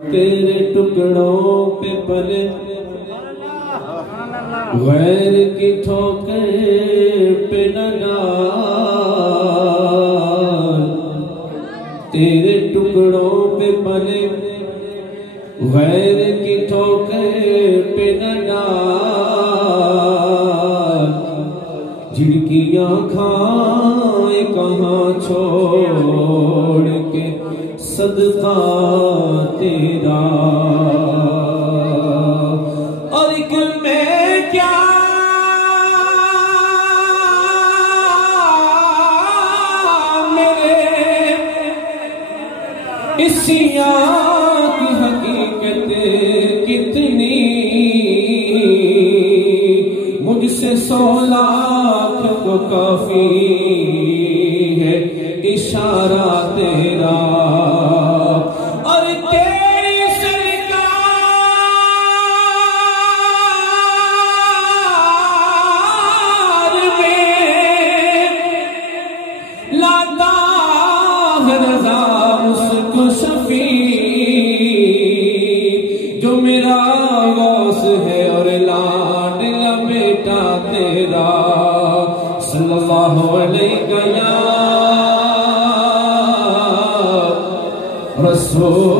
तेरे टुकड़ों पे पले गैर की ठोकर पे न डाल, तेरे टुकड़ों पे पले गैर की ठोकर पे न डाल, झिड़कियां खाए कहाँ छोड़ के सदका तेरा। और एक मैं क्या मेरे इसिया की हकीकत कितनी, मुझसे 100 लाख को काफी है इशारा तेरा। और तेरी सरकार में लाता है रज़ा उसको शफी, जो मेरा गौस है और लाडला बेटा तेरा। सल्लल्लाहु अलैहि या रसूल